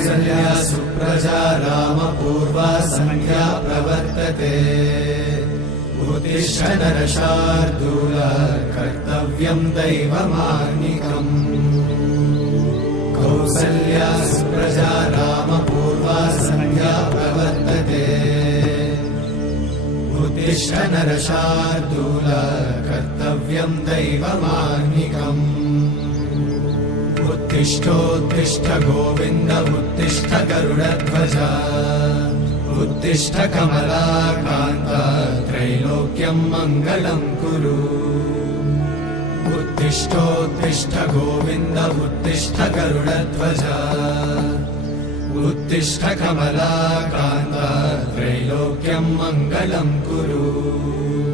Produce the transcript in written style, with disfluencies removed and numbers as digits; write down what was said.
कौसल्या सुप्रजा रामपूर्वा सन्ध्या प्रवर्तते उत्तिष्ठ नरशार्दूल कर्तव्यं दैवमान्निकम् कौसल्या सुप्रजा रामपूर्वा सन्ध्या प्रवर्तते उत्तिष्ठ नरशार्दूल कर्तव्यं दैवमान्निकम् उत्तिष्ठोत्तिष्ठ गोविन्द उत्तिष्ठ गरुडध्वज उत्तिष्ठ कमलाकान्त त्रैलोक्यं मङ्गलं कुरु उत्तिष्ठोत्तिष्ठ गोविन्द उत्तिष्ठ गरुडध्वज उत्तिष्ठ कमलाकान्त त्रैलोक्यं मङ्गलं कुरु।